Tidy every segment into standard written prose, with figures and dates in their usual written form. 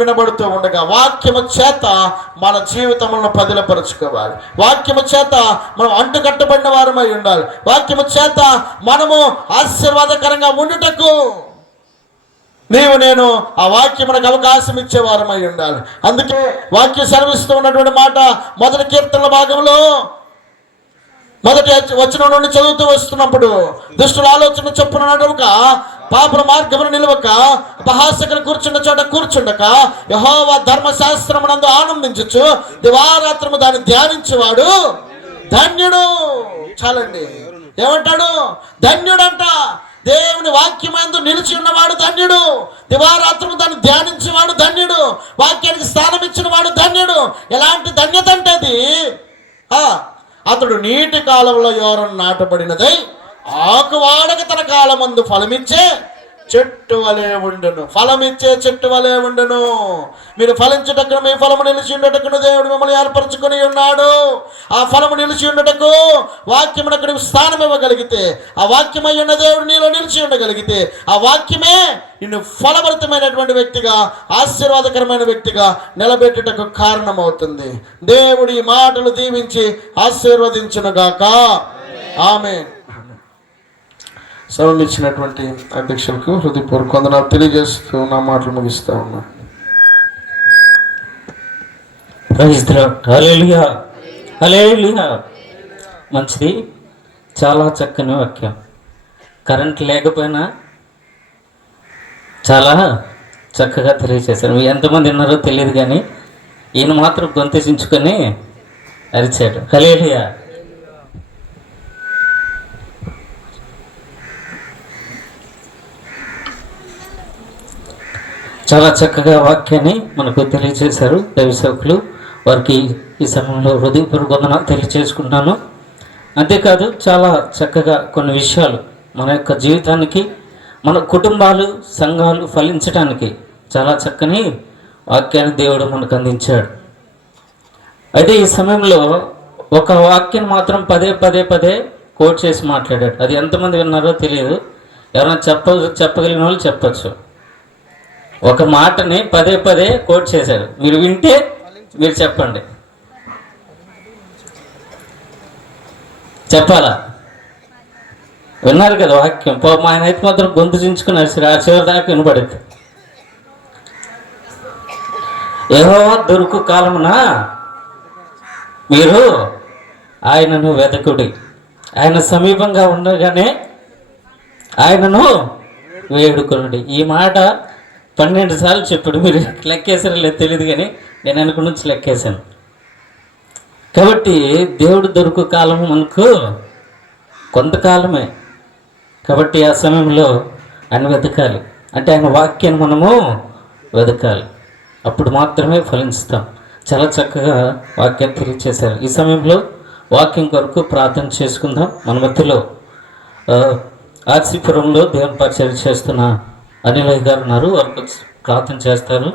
వినబడుతూ ఉండగా వాక్యము చేత మన జీవితములను పదిలపరుచుకోవాలి. వాక్యము చేత మనం అంటుకట్టబడిన వారమై ఉండాలి. వాక్యము చేత మనము ఆశీర్వాదకరంగా ఉండుటకు నేను ఆ వాక్యమునకు అవకాశం ఇచ్చే వారమై ఉండాలి. అందుకే వాక్యం సెలవిస్తూ ఉన్నటువంటి మాట మొదటి కీర్తనల భాగంలో మొదటి వచనం నుండి చదువుతూ వస్తున్నప్పుడు, దుష్టుల ఆలోచన చొప్పున నడవక, పాపల మార్గమును నిలవక, అపహాసకులు కూర్చున్న చోట కూర్చుండక, యెహోవా ధర్మశాస్త్రమునందు ఆనందించుచు దివారాత్రము దాన్ని ధ్యానించేవాడు ధన్యుడు. చాలండి. ఏమంటాడు? ధన్యుడంట. దేవుని వాక్యమందు నిలిచి ఉన్నవాడు ధన్యుడు. దివారాత్రము దాన్ని ధ్యానించేవాడు ధన్యుడు. వాక్యానికి స్థానం ఇచ్చిన వాడు ధన్యుడు. ఎలాంటి ధన్యత అంటే అది, అతడు నీటి కాలంలో యోరం నాటబడినదై ఆకువాడక తన కాలమందు ఫలమిచ్చే చెట్టు వలె ఉండును. ఫలమిచ్చే చెట్టు వలె ఉండును. మీరు ఫలించుటకు మీ ఫలము నిలిచి ఉండటకును దేవుడు మిమ్మల్ని ఏర్పరచుకొని ఉన్నాడు. ఆ ఫలము నిలిచి ఉండటకు వాక్యమునకు నువ్వు స్థానం ఇవ్వగలిగితే, ఆ వాక్యమై ఉన్న దేవుడు నీలో నిలిచి ఉండగలిగితే, ఆ వాక్యమే నిన్ను ఫలభరితమైనటువంటి వ్యక్తిగా, ఆశీర్వాదకరమైన వ్యక్తిగా నిలబెట్టుటకు కారణమవుతుంది. దేవుడి మాటలు దీవించి ఆశీర్వదించునుగాక. ఆమేన్. సభలు ఇచ్చినటువంటి అధ్యక్షులకు హృదయపూర్వక వందనాలు తెలియజేస్తూ నా మాటలు ముగిస్తా ఉన్నా. హల్లెలూయా, హల్లెలూయా. మంచిది. చాలా చక్కని వాక్యం. కరెంట్ లేకపోయినా చాలా చక్కగా తెలియజేశారు. ఎంతమంది ఉన్నారో తెలియదు కానీ ఈయన మాత్రం గొంతెసించుకొని అరిచాడు. హల్లెలూయా. చాలా చక్కగా వాక్యాన్ని మనకు తెలియజేశారు దైవ సేవకులు. వారికి ఈ సమయంలో హృదయపూర్వక వందనాలు తెలియజేసుకుంటున్నాను. అంతేకాదు చాలా చక్కగా కొన్ని విషయాలు మన యొక్క జీవితానికి, మన కుటుంబాలు, సంఘాలు ఫలించడానికి చాలా చక్కని వాక్యాన్ని దేవుడు మనకు అందించాడు. అయితే ఈ సమయంలో ఒక వాక్యం మాత్రం పదే పదే పదే కోట్ చేసి మాట్లాడాడు. అది ఎంతమంది విన్నారో తెలియదు. ఎవరైనా చెప్పగలిగిన వాళ్ళు చెప్పచ్చు. ఒక మాటని పదే పదే కోట్ చేశారు. మీరు వింటే మీరు చెప్పండి. చెప్పాలా? విన్నారు కదా వాక్యం. పాపం ఆయన అయితే మాత్రం గొంతు చించుకున్నారు. ఆ చివరి దాకా వినపడింది. యెహోవా దొరుకు కాలమున మీరు ఆయనను వెదకుడి. ఆయన సమీపంగా ఉండగానే ఆయనను వేడుకొనుడి. ఈ మాట 12 సార్లు చెప్పాడు. మీరు లెక్కేసారో లేదు తెలియదు కానీ నేను అనుకున్న నుంచి లెక్కేశాను. కాబట్టి దేవుడు దొరుకు కాలం మనకు కొంతకాలమే. కాబట్టి ఆ సమయంలో ఆయన వెతకాలి. అంటే ఆయన వాక్యాన్ని మనము వెతకాలి. అప్పుడు మాత్రమే ఫలిస్తాం. చాలా చక్కగా వాక్యం తెలియజేశారు. ఈ సమయంలో వాక్యం కొరకు ప్రార్థన చేసుకుందాం. మన మధ్యలో ఆర్సీపురంలో దేవుని పరిచయం చేస్తున్న అనిలయ్య గారు ఉన్నారు. వారికి ప్రార్థన చేస్తారు.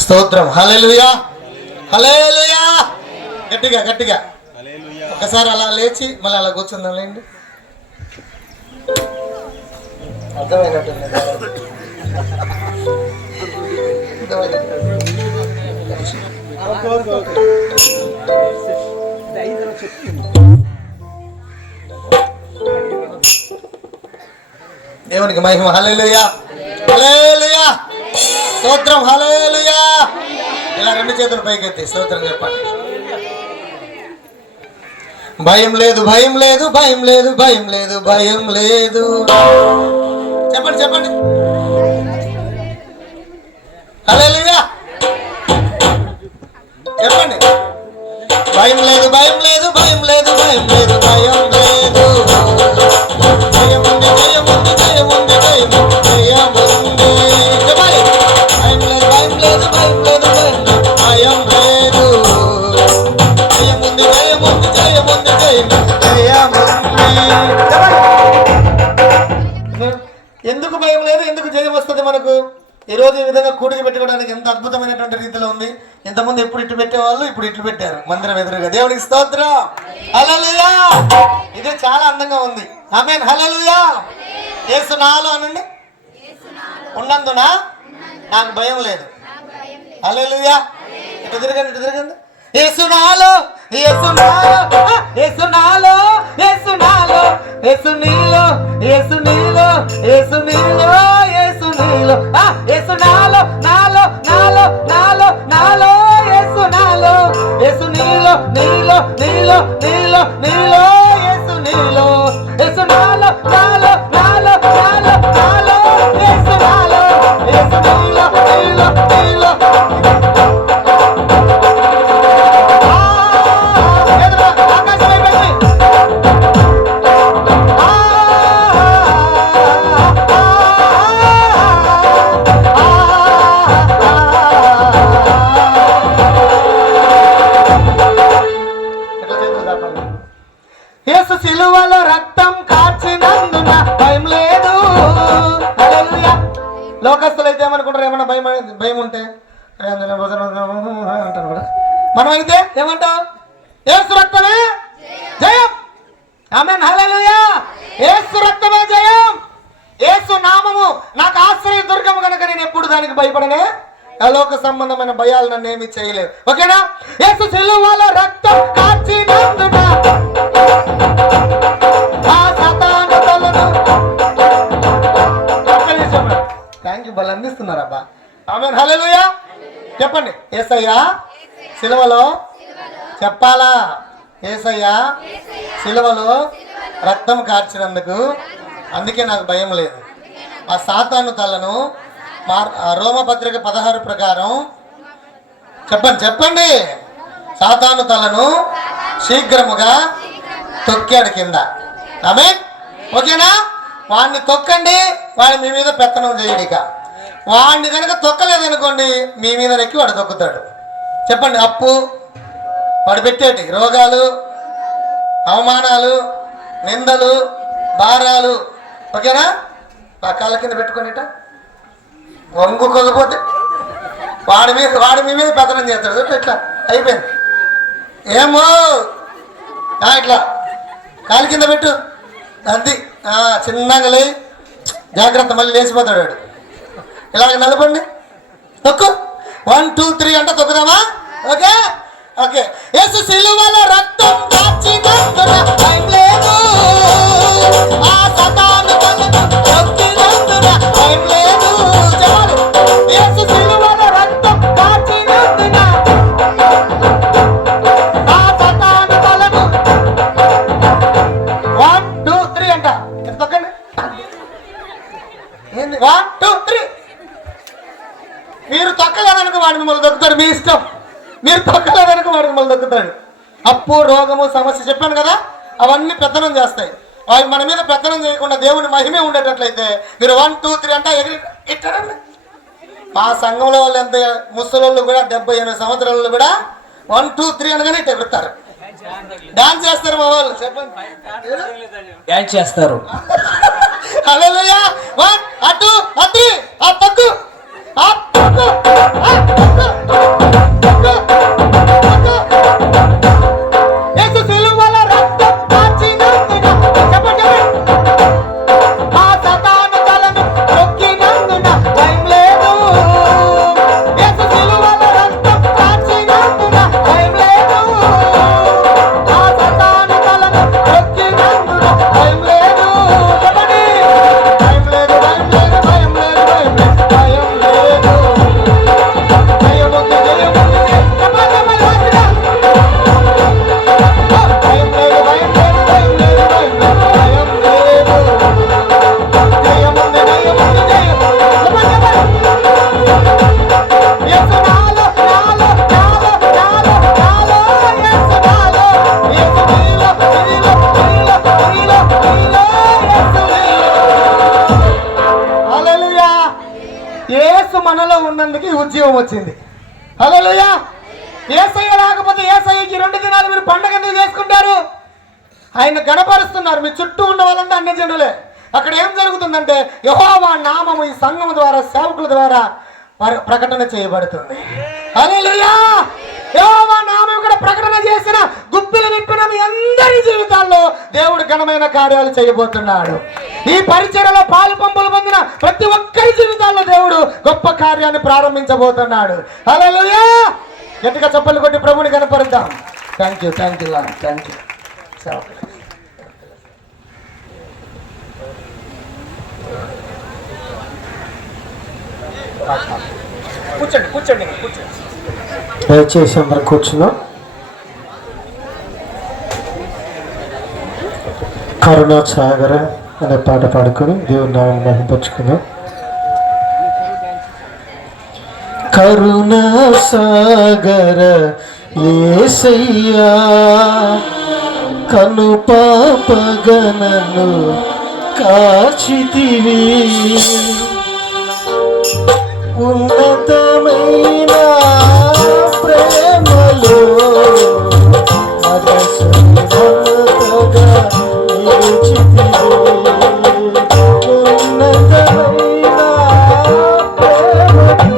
స్తోత్రం. హల్లెలూయా, హల్లెలూయా. గట్టిగా గట్టిగా ఒకసారి అలా లేచి మళ్ళీ అలా కూర్చుందాం. లేండి, అర్థమైనట్టుంది. దేవునికి మహిమ. హల్లెలూయా, హల్లెలూయా, స్తోత్రం. హల్లెలూయా. ఇలా 2 చేతులు పైకెత్తి స్తోత్రం చెప్పండి. భయం లేదు, భయం లేదు, భయం లేదు, భయం లేదు, భయం లేదు. చెప్పండి చెప్పండి. హల్లెలూయా చెప్పండి. భయం లేదు, భయం లేదు, భయం లేదు, భయం లేదు, భయం లేదు. భయం ఉంది, భయం ఉంది, భయం ఉంది, భయం ఉంది, భయం ఉంది. చెప్పండి. భయం లేదు, భయం లేదు, భయం లేదు, భయం లేదు, భయం లేదు. భయం ఉంది, భయం ఉంది, భయం ఉంది, భయం ఉంది, భయం ఉంది. మనకు ఈరోజు ఈ విధంగా కూడికి పెట్టుకోవడానికి ఎంత అద్భుతమైనటువంటి రీతిలో ఉంది. ఇంతకుముందు ఎప్పుడు ఇట్లు పెట్టేవాళ్ళు, ఇప్పుడు ఇట్లు పెట్టారు మందిరం ఎదురుగా. దేవునికి స్తోత్రం, హల్లెలూయా. ఇదే చాలా అందంగా ఉంది. ఆమేన్, హల్లెలూయా. యేసు నాలో అనండి, ఉన్నందున నాకు భయం లేదు. హల్లెలూయా. ఇటు తిరగండి, ఇటు తిరగండి. యేసు నాలో, యేసు నాలో, యేసు నాలో, యేసు నాలో, యేసు నీలో, యేసు నీలో, యేసు నీలో, యేసు నీలో, యేసు నాలో, నాలో, నాలో, నాలో, నాలో, యేసు నాలో, యేసు నీలో, నీలో, నీలో, నీలో, నీలో, యేసు నీలో, యేసు నాలో, నాలో, నాలో, నాలో, నాలో, యేసు నాలో, యేసు నీలో, నీలో, నీలో. యేసు సిలువలో రక్తం కార్చినందున భయం లేదు. హల్లెలూయా. లోకస్తులు అయితే ఏమనుకుంటారు, ఏమన్నా భయం ఉంటే అంటారు కూడా. మనం అయితే ఏమంటాం, యేసు రక్తమే జయం. ఆమేన్, హల్లెలూయా. యేసు రక్తమే జయం. యేసు నామము నాకు ఆశ్రయ దుర్గము కనుక నేను ఎప్పుడు దానికి భయపడనే. అలోక సంబంధమైన భయాలు నన్ను ఏమీ చేయలేవు. ఓకేనా? యేసు సిలువలో రక్తం కార్చినందున థ్యాంక్ యూ, బలు అందిస్తున్నారు అబ్బా. ఆమేన్, హల్లెలూయా. చెప్పండి, యేసయ్యా సిలువలో, చెప్పాలా, యేసయ్యా సిలువలో రక్తం కార్చినందుకు అందుకే నాకు భయం లేదు. ఆ సాతాను తలను రోమపత్రిక 16 ప్రకారం చెప్పండి, చెప్పండి, సాతాను తలను శీఘ్రముగా తొక్కాడు కింద. ఆమేన్, ఓకేనా? వాడిని తొక్కండి, వాడు మీ మీద పెత్తనం చేయడు. ఇక వాడిని కనుక తొక్కలేదనుకోండి, మీ మీద నెక్కి వాడు తొక్కుతాడు. చెప్పండి, అప్పు, వాడు పెట్టేటి రోగాలు, అవమానాలు, నిందలు, భారాలు. ఓకేనా? నా కాళ్ళ కింద పెట్టుకునేట వంగుకోకపోతే వాడి మీ మీద పెత్తనం చేస్తాడు. ఇట్లా అయిపోయింది. ఏమో ఇట్లా కాలు కింద పెట్టు, అంది చిన్నగా లే, జాగ్రత్త, మళ్ళీ లేచిపోతాడు వాడు. ఇలాగ నలపండి, తొక్కు, 1 2 3 అంటే తొక్కుదామా? Okay, okay. యేసు సిలువలో రక్తం కార్చినందున భయం లేదు. ఆ సాతాను తలను తొక్కినందున భయం లేదు. చెప్పాలి, యేసు సిలువలో రక్తం కార్చినందున ఆ సాతాను తలను 1 2 3 అంట. తొక్కండి, 1 2 3. మీరు తొక్కలేదనుకో వాడు మిమ్మల్ని దొక్కుతాడు. మీ ఇష్టం. మీరు తొక్కలేదనుకో వాడు మిమ్మల్ని దొక్కుతాడు. అప్పు, రోగము, సమస్య చెప్పాను కదా, అవన్నీ పెత్తనం చేస్తాయి. అవి మన మీద పెత్తనం చేయకుండా దేవుని మహిమే ఉండేటట్లయితే మీరు 1 2 3 అంటే ఎగిరి ఇట్టారండి. మా సంఘంలో వాళ్ళు ఎంత ముసలోళ్ళు కూడా 70-80 సంవత్సరాలు కూడా 1 2 3 అనగానే ఇట్ట ఎగురుతారు, డాన్స్ చేస్తారు. మా వాళ్ళు చెప్పండి, డాన్స్ చేస్తారు. హల్లెలూయా. 1 2 3 ఆ తగ్గు, ఆ తగ్గు, ఆ తగ్గు, తగ్గు, తగ్గు. యేసు సిలువలో రక్తం కార్చినందున చెప్పండి, ఆ సాతాను తలను తొక్కినందున భయం లేదు. యేసు సిలువలో రక్తం కార్చినందున భయం లేదు. ఆ సాతాను తలను తొక్కినందున భయం లేదు. చెప్పండి, భయం లేదు, భయం లేదు, భయం లేదు, భయం లేదు, భయం లేదు. భయం ఉంది, భయం ఉంది. చెప్పండి, చెప్పండి, వాసిగా. భయం లేదు, భయం లేదు, భయం లేదు, భయం లేదు, భయం లేదు. జయం ఉంది, జయం ఉంది, జయం. చెప్పండి, చెప్పండి. యేసు నాలో, నాలో, నాలో, నాలో, నాలో, యేసు నాలో, యేసు నీలో, నీలో, నీలో, నీలో, నీలో, యేసు నీలో. హల్లెలూయా. యేసు మనలో ఉన్నందుకు ఈ ఉద్యోగం వచ్చింది. హల్లెలూయా. యేసయ్య రాకపోతే యేసయ్యకి 2 దినాలు మీరు పండగ ఎందుకు చేసుకుంటారు? ఆయన గణపరుస్తున్నారు. మీ చుట్టూ ఉన్న వాళ్ళంతా అన్ని జనులే. అక్కడ ఏం జరుగుతుందంటే యెహోవా నామము ఈ సంఘం ద్వారా సేవకుల ద్వారా ప్రకటన చేయబడుతుంది. హల్లెలూయా! యెహోవా నామం ఇక్కడ ప్రకటన చేసిన గుప్పిలు విప్పిన మీ అందరి జీవితాల్లో దేవుడు ఘనమైన కార్యాలు చేయబోతున్నాడు. ఈ పరిచర్యలో పాలు పంపులు పొందిన ప్రతి ఒక్కరి జీవితాల్లో దేవుడు గొప్ప కార్యాన్ని ప్రారంభించబోతున్నాడు. హల్లెలూయా! గట్టిగా చప్పట్లు కొట్టి ప్రభుని కనపరుద్దాం. Thank you Lord. Thank you. కూర్చోండి. దయచేసి అందరు కూర్చున్నాం. కరుణా సాగర అనే పాట పాడుకొని దేవుని నామమును మహిమపరచుకుందాం. కరుణా సాగర యేసయ్యా కను పాపగనను కాచితివి ఉన్నతమైన ప్రేమలో మదసుమతగా నిలిచితివి. ఉన్నతమైన ప్రేమలో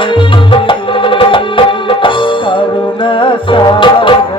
మదసుమతగా నిలిచితివి. కరుణా సాగర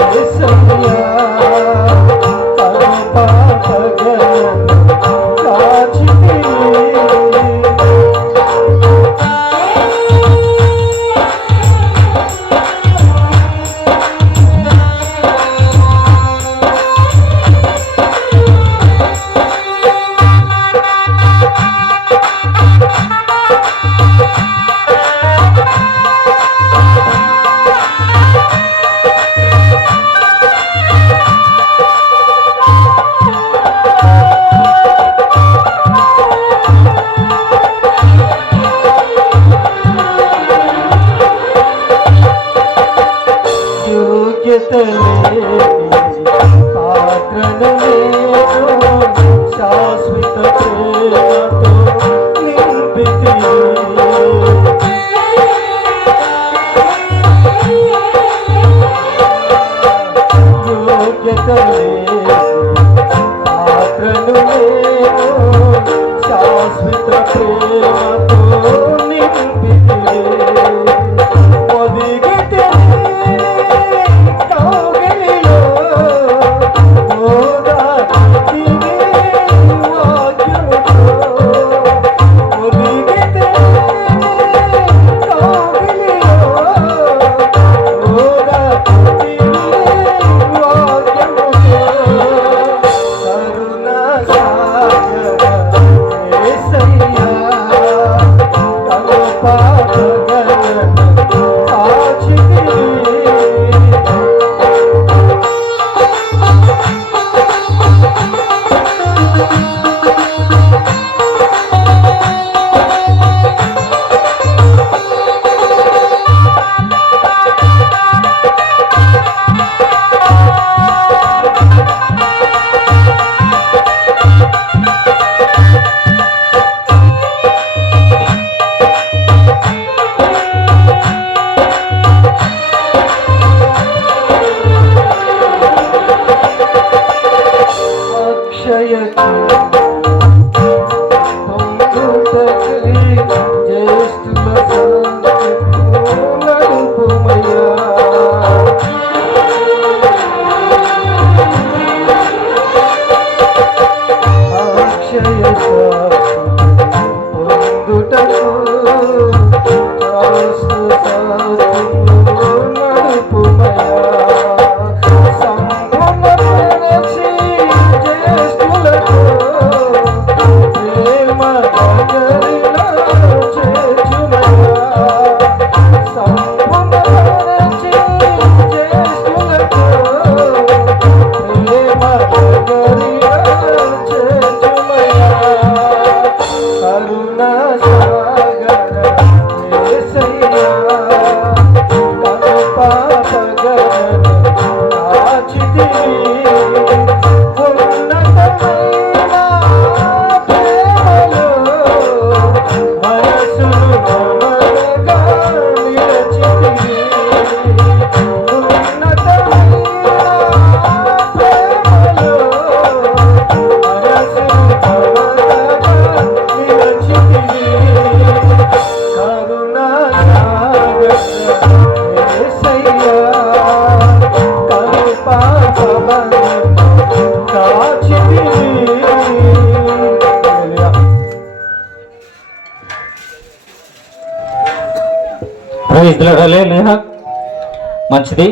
యేసయ్యా శాశ్వత ప్రేమతో నింపితివి. యోగ్యత పాత్రను నేను శాశ్వత ప్రేమతో నింపితివి. వాక్యం హల్లెలూయా. మంచిది.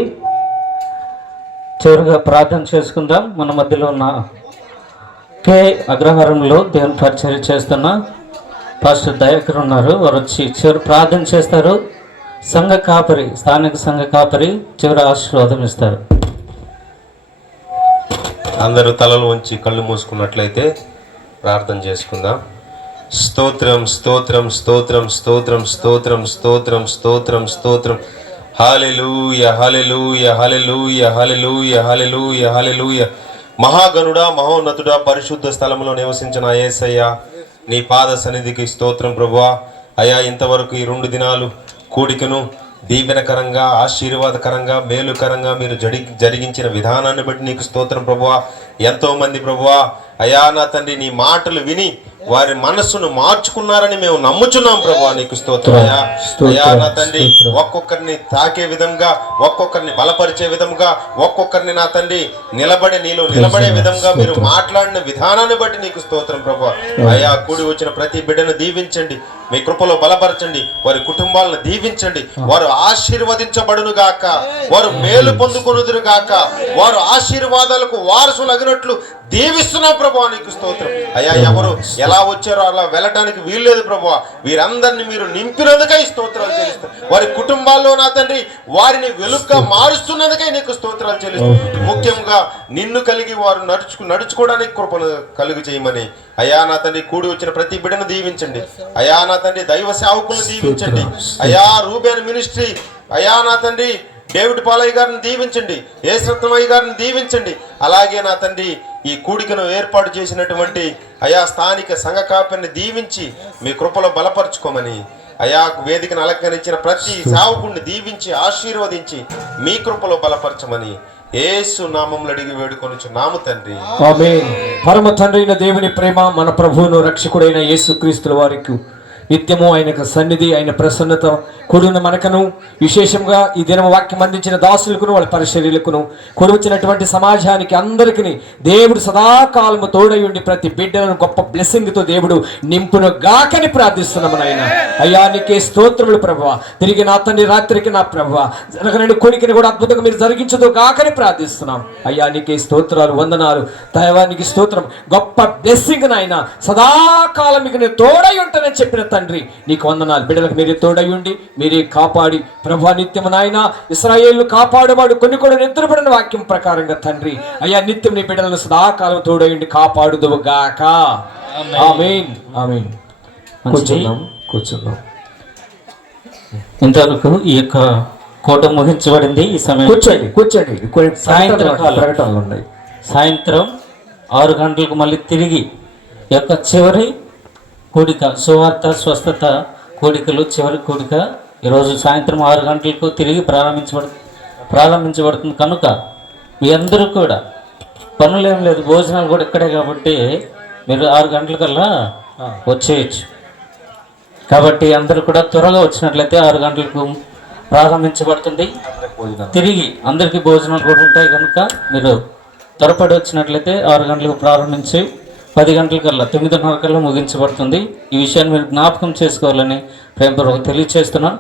చివరిగా ప్రార్థన చేసుకుందాం. మన మధ్యలో ఉన్న అగ్రహారంలో దేవుని పరిచర్య చేస్తున్న పాస్టర్ దయాకర్ ఉన్నారు. వారు వచ్చి చివరి ప్రార్థన చేస్తారు. సంఘ కాపరి, స్థానిక సంఘ కాపరి చివరి ఆశీర్వాదం ఇస్తారు. అందరూ తలలు వంచి కళ్ళు మూసుకున్నట్లయితే ప్రార్థన చేసుకుందాం. స్తోత్రం స్తోత్రం స్తోత్రం స్తోత్రం స్తోత్రం స్తోత్రం స్తోత్రం స్తోత్రం. హల్లెలూయ హల్లెలూయ హల్లెలూయ హల్లెలూయ హల్లెలూయ హల్లెలూయ. మహాగణుడా, మహోన్నతుడా, పరిశుద్ధ స్థలములో నివసించిన యేసయ్య, నీ పాద సన్నిధికి స్తోత్రం ప్రభువా. అయా, ఇంతవరకు ఈ 2 దినాలు కూడికను దీవెనకరంగా, ఆశీర్వాదకరంగా, మేలుకరంగా మీరు జరిగించిన విధానాన్ని బట్టి నీకు స్తోత్రం ప్రభువా. ఎంతోమంది ప్రభువా అయా నా తండ్రి నీ మాటలు విని వారి మనస్సును మార్చుకున్నారని మేము నమ్ముచున్నాం ప్రభువా. నీకు స్తోత్రం అయా. అయా నా తండ్రి, ఒక్కొక్కరిని తాకే విధంగా, ఒక్కొక్కరిని బలపరిచే విధంగా, ఒక్కొక్కరిని నా తండ్రి నీలో నిలబడే విధంగా మీరు మాట్లాడిన విధానాన్ని బట్టి నీకు స్తోత్రం ప్రభువా. అయా, కూడి వచ్చిన ప్రతి బిడ్డను దీవించండి, మీ కృపలో బలపరచండి, వారి కుటుంబాలను దీవించండి. వారు ఆశీర్వదించబడును గాక, వారు మేలు పొందుకొనుదురు గాక, వారు ఆశీర్వాదాలకు వారసులు అగినట్లు దీవిస్తున్నా ప్రభువా. నీకు స్తోత్రం అయ్యా. ఎవరు ఎలా వచ్చారో అలా వెళ్ళటానికి వీల్లేదు ప్రభువా. వీరందరినీ మీరు నింపినందుకై స్తోత్రాలు చెల్లిస్తాం. వారి కుటుంబాల్లో నా తండ్రి వారిని వెలుగ్గా మారుస్తున్నందుకై నీకు స్తోత్రాలు చెల్లిస్తాం. ముఖ్యంగా నిన్ను కలిగి వారు నడుచుకోవడానికి కృపను కలుగు చేయమని అయ్యా నా తండ్రి, కూడి వచ్చిన ప్రతి బిడ్డను దీవించండి అయ్యా నా తండ్రి. దైవ సేవకులను దీవించండి అయ్యా. రూబేన్ మినిస్ట్రీ అయ్యా నా తండ్రి, డేవిడ్ పాలయ్య గారిని దీవించండి, యేసరత్నమయ్య గారిని దీవించండి. అలాగే నా తండ్రి, ఈ కూడికను ఏర్పాటు చేసినటువంటి అయా స్థానిక సంఘ కాపరిని దీవించి మీ కృపలో బలపరచుకోమని అయా, వేదికను అలంకరించిన ప్రతి సేవకుడిని దీవించి ఆశీర్వదించి మీ కృపలో బలపరచమని యేసు నామములో అడిగి వేడుకొనుచున్నాము తండ్రి. ఆమేన్. పరమ తండ్రి అయిన దేవుని ప్రేమ, మన ప్రభువును రక్షకుడైన యేసుక్రీస్తుల వారికి నిత్యము ఆయనకు సన్నిధి, ఆయన ప్రసన్నత కూడిన మనకను, విశేషంగా ఈ దినం వాక్యం అందించిన దాసులకును వాళ్ళ పరిచర్యలకును కూడి వచ్చినటువంటి సమాజానికి అందరికీ దేవుడు సదాకాలము తోడై ఉండి ప్రతి బిడ్డలను గొప్ప బ్లెస్సింగ్తో దేవుడు నింపును గాకని ప్రార్థిస్తున్నాము నాయన. అయ్యా, నీకే స్తోత్రములు ప్రభువా. తిరిగి నా తండ్రి రాత్రికి నా ప్రభువా జరగని కోరికని కూడా అద్భుతంగా మీరు జరిగించదు గాకని ప్రార్థిస్తున్నాం. అయ్యా, నీకే స్తోత్రాలు, వందనాలు. దైవానికి స్తోత్రం. గొప్ప బ్లెస్సింగ్ నాయన, సదాకాలం మీకు నేను తోడై ఉంటానని చెప్పిన తండ్రి నీకు వందనాలు. బిడ్డలకు మీరే తోడై ఉండి మీరే కాపాడి ప్రభా, నిత్యము నాయన ఇశ్రాయేలును కాపాడువాడు కొన్ని కూడా నిద్రపడిన వాక్యం ప్రకారంగా తండ్రి అయ్యా, నిత్యం నీ బిడ్డలను సదాకాలం తోడై ఉండి కాపాడుదువు గాక. ఆమేన్ ఆమేన్. కూర్చుందాం. ఇంతవరకు ఈ యొక్క కోట ముగించబడింది. ఈ సమయం కూర్చోండి. ప్రకటనలు ఉన్నాయి. సాయంత్రం 6 గంటలకు మళ్ళీ తిరిగి ఈ యొక్క చివరి కూడిక, సువార్త స్వస్థత కూడికలు చివరి కూడిక ఈరోజు సాయంత్రం 6 గంటలకు తిరిగి ప్రారంభించబడుతుంది కనుక మీ అందరూ కూడా పనులు ఏం లేదు, భోజనాలు కూడా ఇక్కడే కాబట్టి మీరు 6 గంటలకల్లా వచ్చేయచ్చు. కాబట్టి అందరూ కూడా త్వరగా వచ్చినట్లయితే 6 గంటలకు ప్రారంభించబడుతుంది. తిరిగి అందరికీ భోజనాలు కూడా ఉంటాయి కనుక మీరు త్వరపడి వచ్చినట్లయితే 6 గంటలకు ప్రారంభించి 10 గంటలకల్లా 9:30 కల్లా ముగించబడుతుంది. ఈ విషయాన్ని మీరు జ్ఞాపకం చేసుకోవాలని ప్రేమపూర్వకంగా తెలియజేస్తున్నాను.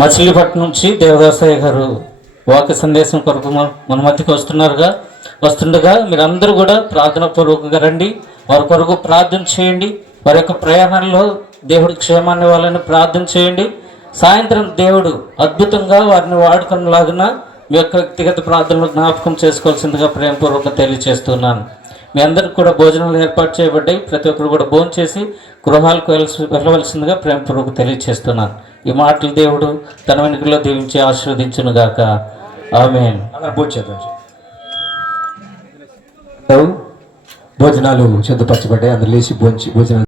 మచిలీపట్నం నుంచి దేవదాసయ్య గారు వాక్య సందేశం కొరకు మన మధ్యకి వస్తుండగా మీరందరూ కూడా ప్రార్థనాపూర్వకంగా రండి. వారి కొరకు ప్రార్థన చేయండి. వారి యొక్క ప్రయాణంలో దేవుడి క్షేమాన్ని ఇవ్వాలని ప్రార్థన చేయండి. సాయంత్రం దేవుడు అద్భుతంగా వారిని వాడుకునేలాగిన మీ యొక్క వ్యక్తిగత ప్రార్థనలు జ్ఞాపకం చేసుకోవాల్సిందిగా ప్రేమపూర్వకంగా తెలియజేస్తున్నాను. మీ అందరికి కూడా భోజనాలు ఏర్పాటు చేయబడ్డాయి. ప్రతి ఒక్కరు కూడా భోజనం చేసి గృహాలకు వెళ్ళవలసిందిగా ప్రేమపూర్వకంగా తెలియజేస్తున్నాను. ఈ మాటలు దేవుడు తన వెనుకలో దీవించి ఆశీర్వదించును గాక. ఆమేన్. భోజనాలు సిద్ధపరచబడ్డాయి. అందరు లేచి భోజనం